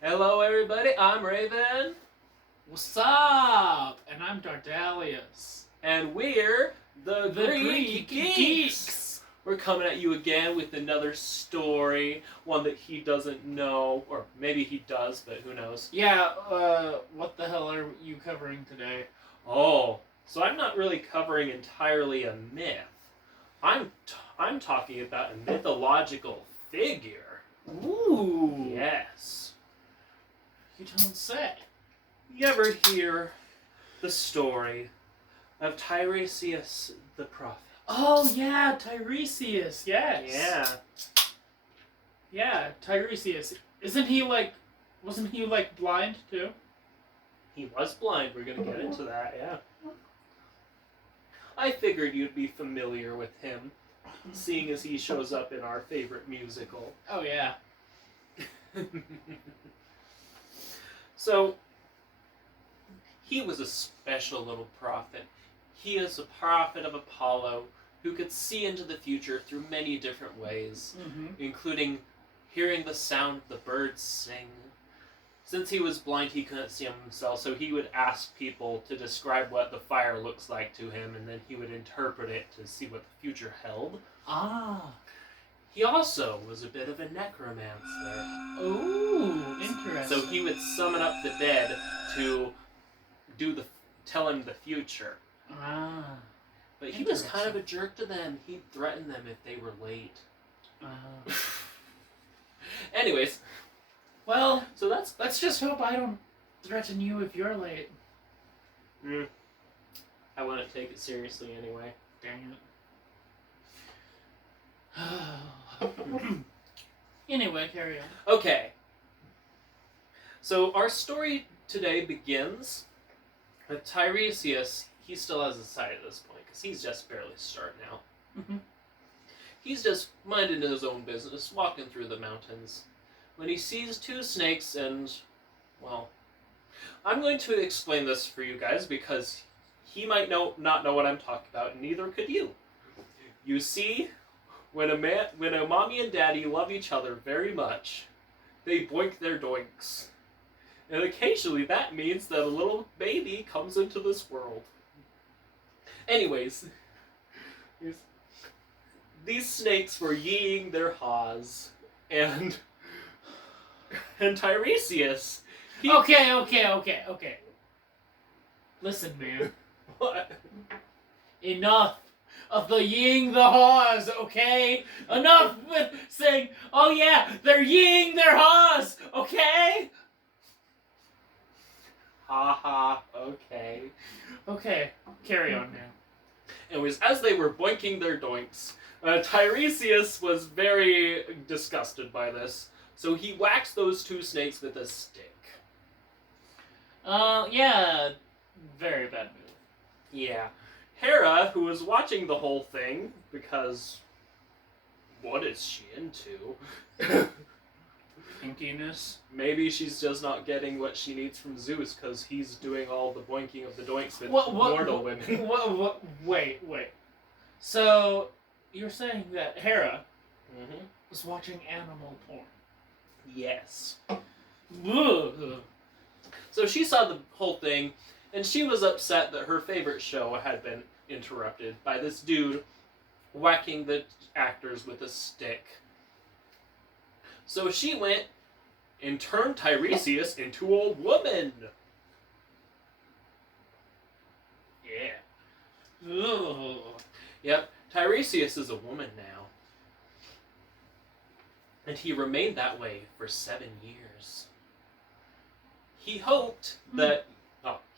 Hello, everybody. I'm Raven, What's up? And I'm Dardalius. and we're the Greek Geeks. We're coming at you again with another story, one that he doesn't know, or maybe he does, but who knows? Yeah, what the hell are you covering today? Oh, so I'm not really covering entirely a myth. I'm talking about a mythological figure. Ooh. Yes. You don't say. You ever hear the story of Tiresias the prophet? Oh, yeah, Tiresias, yes. Yeah. Yeah, Tiresias. Wasn't he blind too? He was blind. We're going to get into that, yeah. I figured you'd be familiar with him, seeing as he shows up in our favorite musical. Oh, yeah. So, he was a special little prophet. He is a prophet of Apollo who could see into the future through many different ways, including hearing the sound of the birds sing. Since he was blind, he couldn't see himself, so he would ask people to describe what the fire looks like to him, and then he would interpret it to see what the future held. Ah. He also was a bit of a necromancer. Ooh, interesting. So he would summon up the dead to tell him the future. Ah. But he was kind of a jerk to them. He'd threaten them if they were late. Anyways. Well, so let's just hope I don't threaten you if you're late. I want to take it seriously anyway. Dang it. Anyway, carry on. Okay. So our story today begins with Tiresias. He still has a sight at this point, because he's just barely starting out. He's just minding his own business, walking through the mountains, when he sees two snakes and, well, I'm going to explain this for you guys, because he might not know what I'm talking about, and neither could you. You see, when a mommy and daddy love each other very much, they boink their doinks. And occasionally that means that a little baby comes into this world. Anyways, these snakes were yeeing their haws, and Tiresias... Okay. Listen, man. What? Enough of the yeeing the haws, okay? Enough with saying, oh yeah, they're yeeing their haws, okay? Okay. Okay, carry on now. Anyways, as they were boinking their doinks, Tiresias was very disgusted by this, so he whacked those two snakes with a stick. Yeah, very bad move. Yeah. Hera, who was watching the whole thing, because what is she into? Pinkiness. Maybe she's just not getting what she needs from Zeus, because he's doing all the boinking of the doinks with mortal women. Wait. So, you're saying that Hera was watching animal porn? Yes. Ugh. So she saw the whole thing, and she was upset that her favorite show had been interrupted by this dude whacking the actors with a stick. So she went and turned Tiresias into a woman. Yeah. Ugh. Yep, Tiresias is a woman now. And he remained that way for 7 years. He hoped that,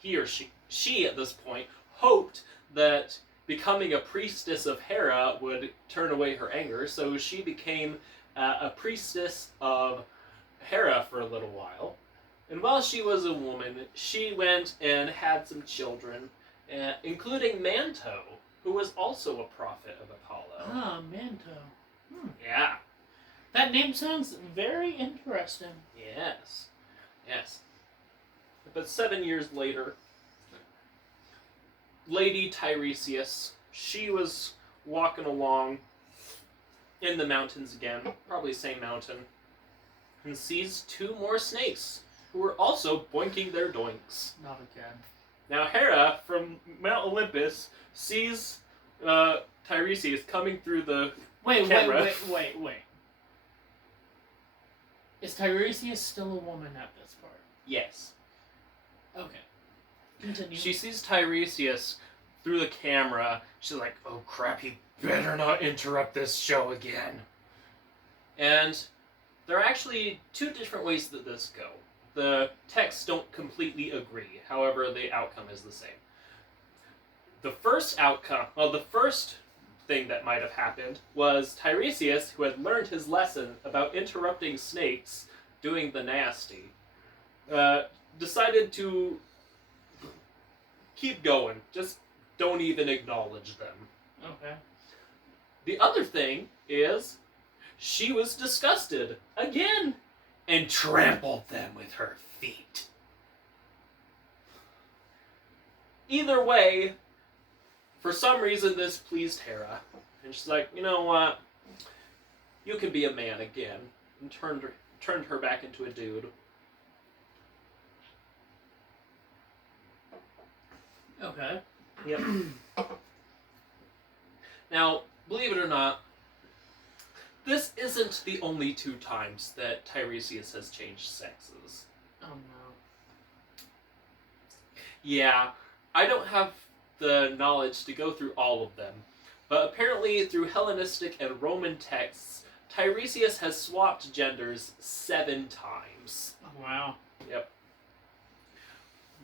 he or she at this point, hoped that becoming a priestess of Hera would turn away her anger, so she became a priestess of Hera for a little while. And while she was a woman, she went and had some children, including Manto, who was also a prophet of Apollo. Ah, Manto. Yeah. That name sounds very interesting. Yes. But 7 years later, Lady Tiresias, she was walking along in the mountains again, probably same mountain, and sees two more snakes who are also boinking their doinks. Not again. Now Hera from Mount Olympus sees Tiresias coming through the camera. Wait. Is Tiresias still a woman at this part? Yes. Okay. Continue. She sees Tiresias through the camera. She's like, oh crap, he better not interrupt this show again. And there are actually two different ways that this go. The texts don't completely agree. However, the outcome is the same. The first thing that might have happened was Tiresias, who had learned his lesson about interrupting snakes doing the nasty, decided to keep going. Just don't even acknowledge them. Okay. The other thing is she was disgusted again and trampled them with her feet. Either way, for some reason this pleased Hera. And she's like, you know what? You can be a man again. And turned her back into a dude. Okay. Yep. Now, believe it or not, this isn't the only two times that Tiresias has changed sexes. Oh no. Yeah, I don't have the knowledge to go through all of them, but apparently through Hellenistic and Roman texts, Tiresias has swapped genders 7 times. Oh, wow. Yep.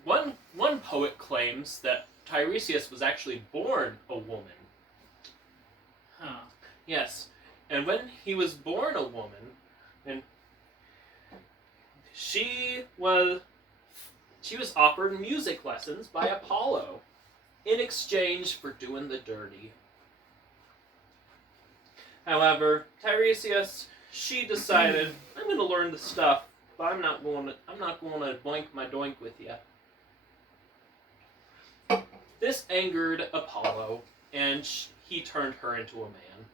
One poet claims that Tiresias was actually born a woman. Huh. Yes, and when he was born a woman, and she was offered music lessons by Apollo in exchange for doing the dirty. However, Tiresias, she decided, I'm going to learn the stuff, but I'm not going to boink my doink with you. This angered Apollo, and he turned her into a man.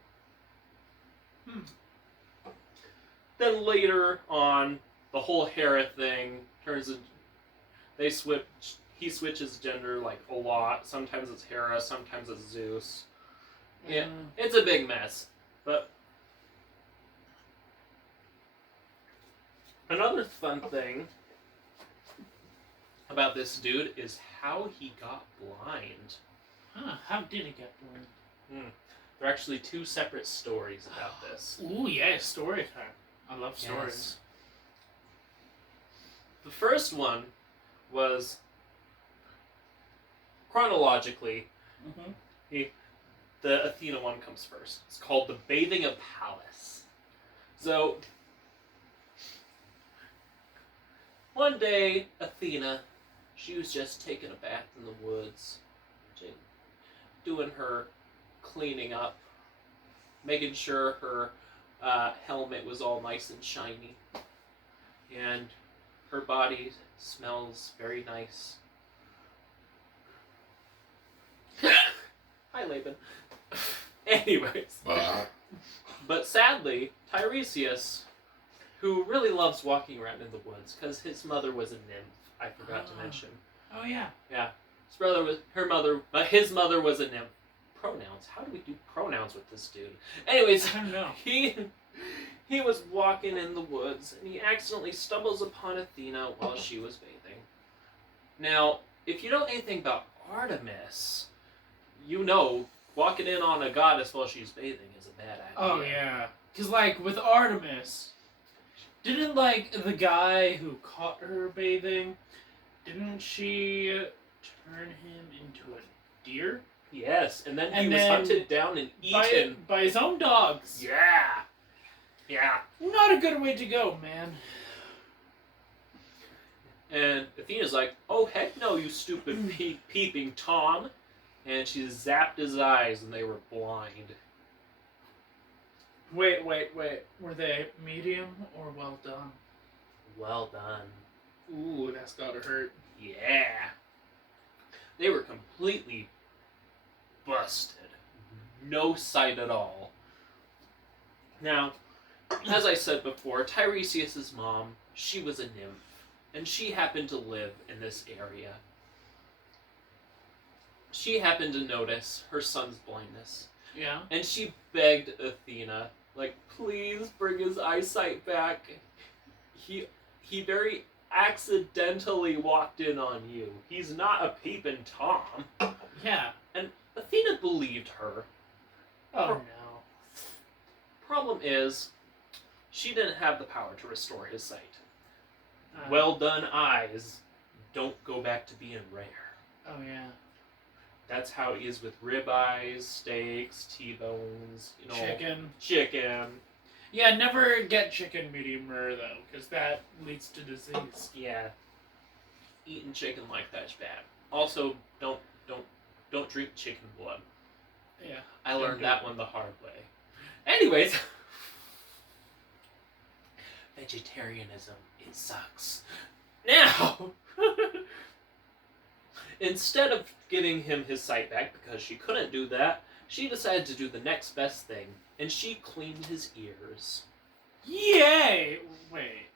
Then later on, the whole Hera thing turns into... He switches gender like a lot. Sometimes it's Hera, sometimes it's Zeus. Yeah, it's a big mess. But another fun thing about this dude is how he got blind. Huh, how did he get blind? There are actually 2 separate stories about this. Ooh, yeah, story time. I love stories. Yes. The first one was chronologically, the Athena one comes first. It's called the Bathing of Pallas. So, one day, Athena, she was just taking a bath in the woods, doing her cleaning up, making sure her helmet was all nice and shiny, and her body smells very nice. Hi, Laban. Anyways. But sadly, Tiresias, who really loves walking around in the woods, because his mother was a nymph, I forgot to mention. Oh, yeah. Yeah. His mother was a nymph. Pronouns. How do we do pronouns with this dude? Anyways, I don't know. He was walking in the woods, and he accidentally stumbles upon Athena while she was bathing. Now, if you know anything about Artemis, you know walking in on a goddess while she's bathing is a bad idea. Oh, yeah. Because, like, with Artemis, didn't, like, the guy who caught her bathing, didn't she turn him into a deer? Yes, and then he was hunted down and eaten. By his own dogs. Yeah. Yeah. Not a good way to go, man. And Athena's like, oh, heck no, you stupid peeping Tom. And she zapped his eyes, and they were blind. Wait. Were they medium or well done? Well done. Ooh, that's gotta hurt. Yeah. They were completely busted. No sight at all. Now, as I said before, Tiresias' mom, she was a nymph, and she happened to live in this area. She happened to notice her son's blindness. Yeah. And she begged Athena, like, please bring his eyesight back. He very accidentally walked in on you. He's not a peeping Tom. Yeah. And Athena believed her. Oh no. Problem is, she didn't have the power to restore his sight. Well. Well done eyes don't go back to being rare. Oh yeah. That's how it is with ribeyes, steaks, T-bones, Chicken. Yeah, never get chicken medium rare though, because that leads to disease. Yeah. Eating chicken like that's bad. Also, don't drink chicken blood. Yeah. I learned that one the hard way. Anyways, vegetarianism, it sucks. Now, instead of giving him his sight back, because she couldn't do that, she decided to do the next best thing, and she cleaned his ears. Yay! Wait.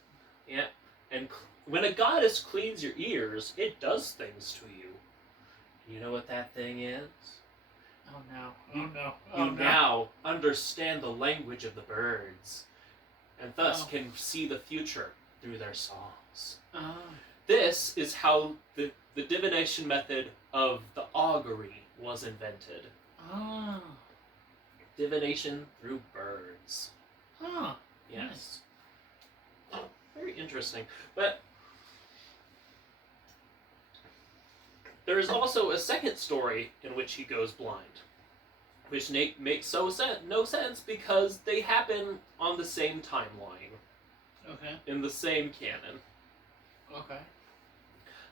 Yeah, and when a goddess cleans your ears, it does things to you. You know what that thing is? Oh no. Oh no. Oh You no. now understand the language of the birds, and thus can see the future through their songs. Oh. This is how the divination method of the augury was invented. Oh. Divination through birds. Huh. Yes. Nice. Very interesting. But there is also a second story in which he goes blind, which makes no sense because they happen on the same timeline. Okay. In the same canon. Okay.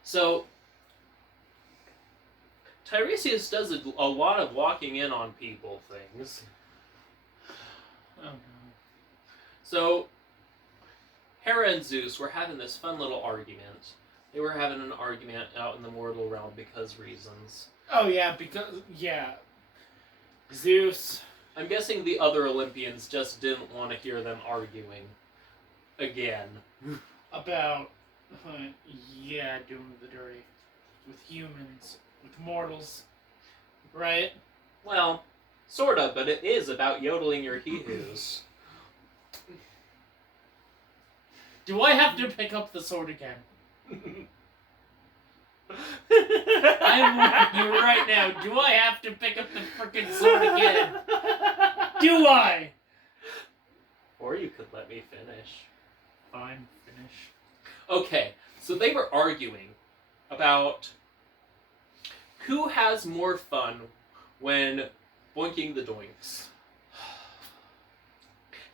So, Tiresias does a lot of walking in on people things. Oh no. So, Hera and Zeus were having this fun little argument. They were having an argument out in the mortal realm because reasons. Oh yeah, Zeus. I'm guessing the other Olympians just didn't want to hear them arguing again. About, doing the dirty. With humans. With mortals. Right? Well, sorta, but it is about yodeling your hee-hoos. Do I have to pick up the sword again? I'm warning you right now. Do I have to pick up the frickin' sword again? Do I? Or you could let me finish. Fine, finish. Okay, so they were arguing about who has more fun when boinking the doinks.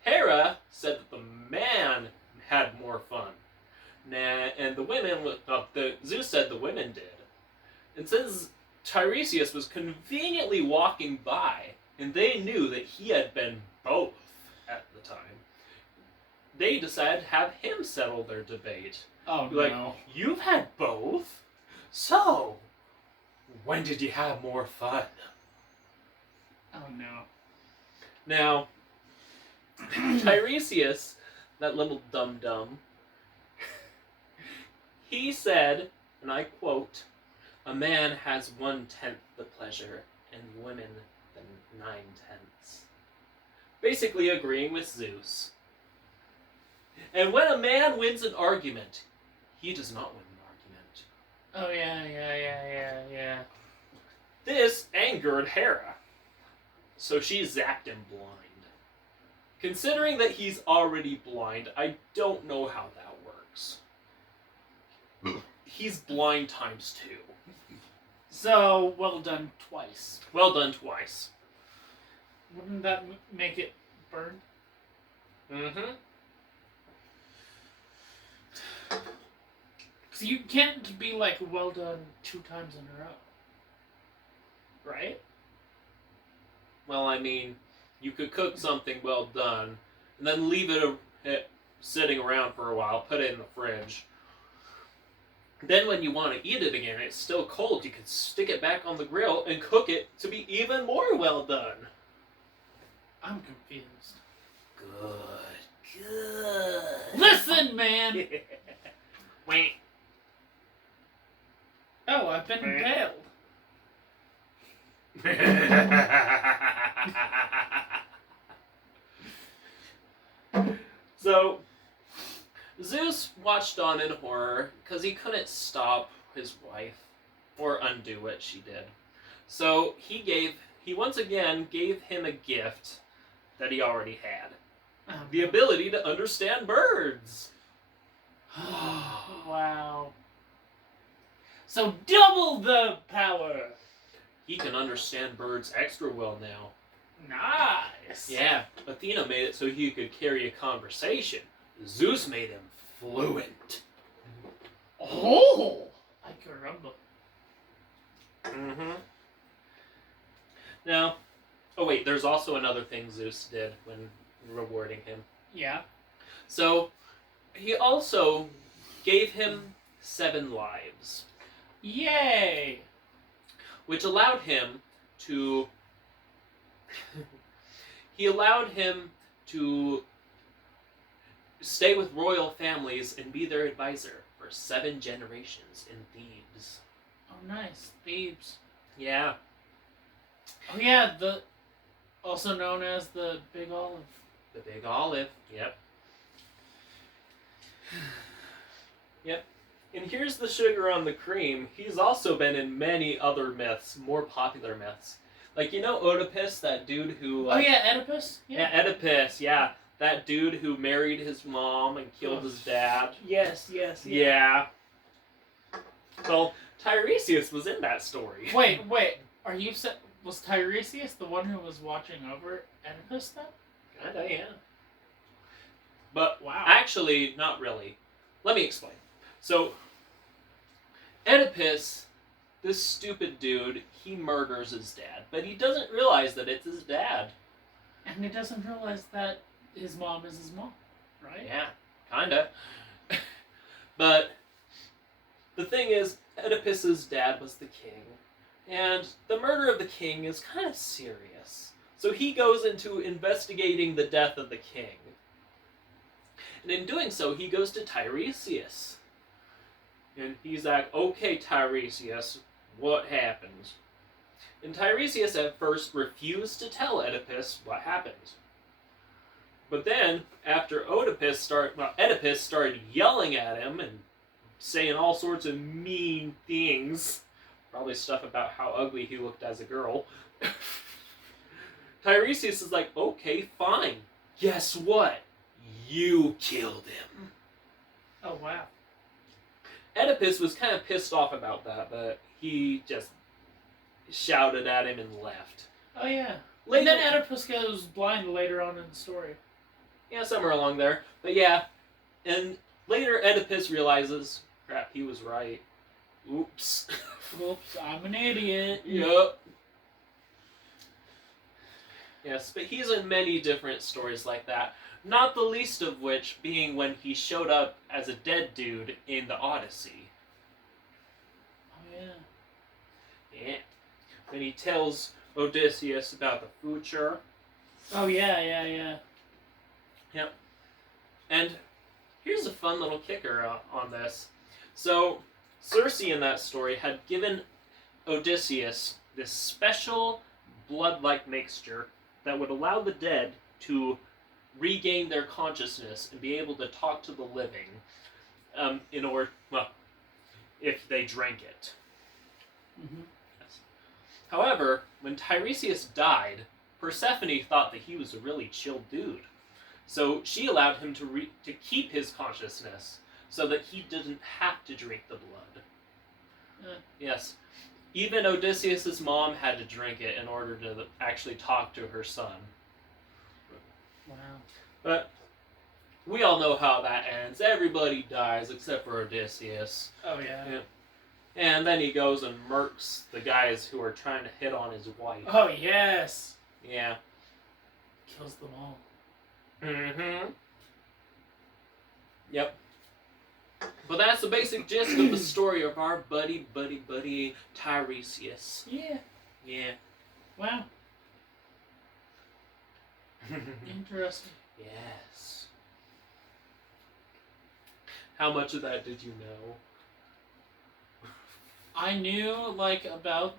Hera said that the man had more fun. And the women, Zeus said the women did. And since Tiresias was conveniently walking by, and they knew that he had been both at the time, they decided to have him settle their debate. Oh Like, no. you've had both? So, when did you have more fun? Oh no. Now, Tiresias, that little dum-dum, he said, and I quote, "A man has 1/10 the pleasure, and women the 9/10." Basically agreeing with Zeus. And when a man wins an argument, he does not win an argument. Oh yeah. This angered Hera, so she zapped him blind. Considering that he's already blind, I don't know how that works. He's blind times 2. So, well done twice. Well done twice. Wouldn't that make it burn? Mm-hmm. Because you can't be like, well done 2 times in a row. Right? Well, I mean, you could cook something well done, and then leave it sitting around for a while, put it in the fridge. Then when you want to eat it again, it's still cold, you can stick it back on the grill and cook it to be even more well done. I'm confused. Good. nothing, man. Wait. Oh, I've been impaled. So, Zeus watched on in horror because he couldn't stop his wife or undo what she did. So he once again gave him a gift that he already had. The ability to understand birds. Wow. So double the power. He can understand birds extra well now. Nice. Yeah, Athena made it so he could carry a conversation. Zeus made him fluent. Oh! I caramba. Mm-hmm. Now, oh wait, there's also another thing Zeus did when rewarding him. Yeah. So, he also gave him 7 lives. Yay! Which allowed him to... he allowed him to stay with royal families and be their advisor for 7 generations in Thebes. Oh, nice. Thebes. Yeah. Oh, yeah, also known as the Big Olive. The Big Olive. Yep. Yep. And here's the sugar on the cream. He's also been in many other myths, more popular myths. Like, you know Oedipus, that dude who... oh, yeah, Oedipus? Yeah, Oedipus, yeah. That dude who married his mom and killed his dad. Yes. Yeah. Well, Tiresias was in that story. Wait. Are you... Was Tiresias the one who was watching over Oedipus, then? Kinda, yeah. But, wow. Actually, not really. Let me explain. So, Oedipus, this stupid dude, he murders his dad. But he doesn't realize that it's his dad. And he doesn't realize that his mom is his mom, right? Yeah, kinda. But the thing is, Oedipus's dad was the king. And the murder of the king is kind of serious. So he goes into investigating the death of the king. And in doing so, he goes to Tiresias. And he's like, okay, Tiresias, what happened? And Tiresias at first refused to tell Oedipus what happened. But then, after Oedipus started yelling at him and saying all sorts of mean things, probably stuff about how ugly he looked as a girl, Tiresias is like, okay, fine. Guess what? You killed him. Oh, wow. Oedipus was kind of pissed off about that, but he just shouted at him and left. Oh, yeah. Later, And then Oedipus goes blind later on in the story. Yeah, somewhere along there. But yeah, and later Oedipus realizes, crap, he was right. Oops. Oops, I'm an idiot. Yup. Yes, but he's in many different stories like that. Not the least of which being when he showed up as a dead dude in the Odyssey. Oh, yeah. Yeah. When he tells Odysseus about the future. Oh, yeah. Yep. And here's a fun little kicker on this. So, Circe in that story had given Odysseus this special blood-like mixture that would allow the dead to regain their consciousness and be able to talk to the living if they drank it. Mm-hmm. Yes. However, when Tiresias died, Persephone thought that he was a really chill dude. So she allowed him to keep his consciousness so that he didn't have to drink the blood. Yes. Even Odysseus' mom had to drink it in order to actually talk to her son. Wow. But we all know how that ends. Everybody dies except for Odysseus. Oh, yeah. And then he goes and murks the guys who are trying to hit on his wife. Oh, yes. Yeah. Kills them all. Mm-hmm. Yep. But that's the basic gist of the story of our buddy Tiresias. Yeah. Yeah. Wow. Interesting. Yes. How much of that did you know? I knew, like, about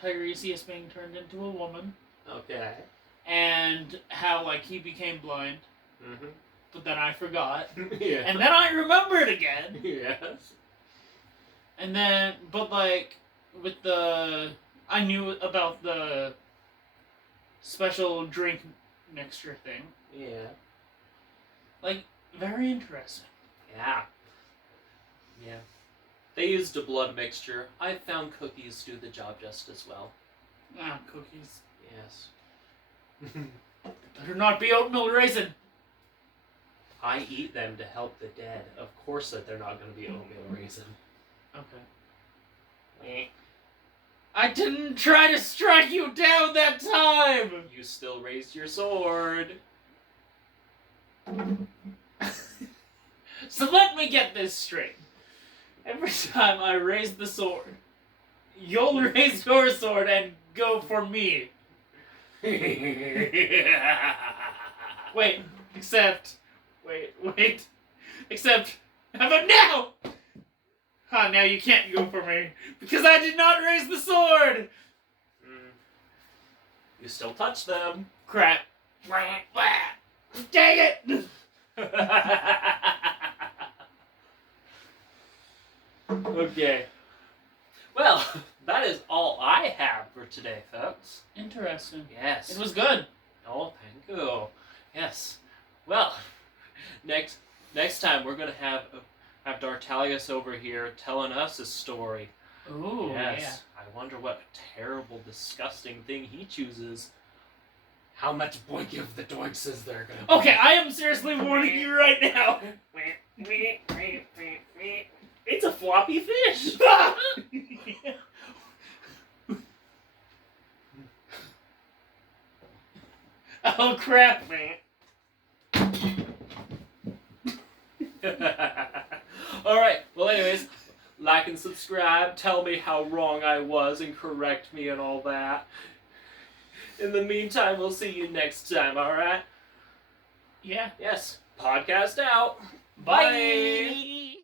Tiresias being turned into a woman. Okay. And how, like, he became blind. Mm-hmm. But then I forgot. Yeah. And then I remembered again. Yes. And then, but, like, with the... I knew about the special drink mixture thing. Yeah. Like, very interesting. Yeah. Yeah. They used a blood mixture. I found cookies do the job just as well. Ah, cookies. Yes. Better not be oatmeal raisin. I eat them to help the dead. Of course that they're not going to be oatmeal raisin. Okay. I didn't try to strike you down that time! You still raised your sword. So let me get this straight. Every time I raise the sword, you'll raise your sword and go for me. Wait, except... How about now? Ah, now you can't go for me, because I did not raise the sword! You still touch them. Crap. Dang it! Okay. Well, that is all I have for today, folks. Interesting. Yes. It was good. Oh, thank you. Yes. Well, next time we're gonna have Dartalius over here telling us a story. Ooh, yes. yeah. I wonder what terrible, disgusting thing he chooses. How much boink of the doinks is there gonna be? Okay, I am seriously warning you right now. It's a floppy fish. Oh crap. Alright, well anyways, like and subscribe, tell me how wrong I was and correct me and all that. In the meantime, we'll see you next time, alright? Yeah. Yes, podcast out. Bye.